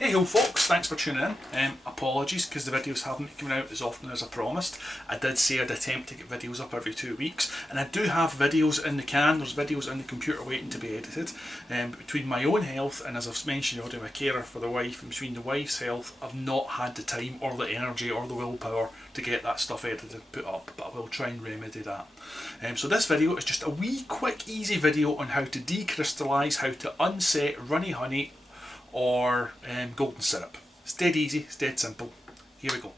Hey ho folks, thanks for tuning in. Apologies because the videos haven't been coming out as often as I promised. I did say I'd attempt to get videos up every 2 weeks, and I do have videos in the can. There's videos in the computer waiting to be edited. Between my own health and, as I've mentioned already, I'm a carer for the wife, and between the wife's health, I've not had the time or the energy or the willpower to get that stuff edited and put up, but I will try and remedy that. So this video is just a wee quick easy video on how to decrystallise, how to unset runny honey or golden syrup. It's dead easy, it's dead simple. Here we go.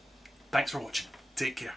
Thanks for watching. Take care.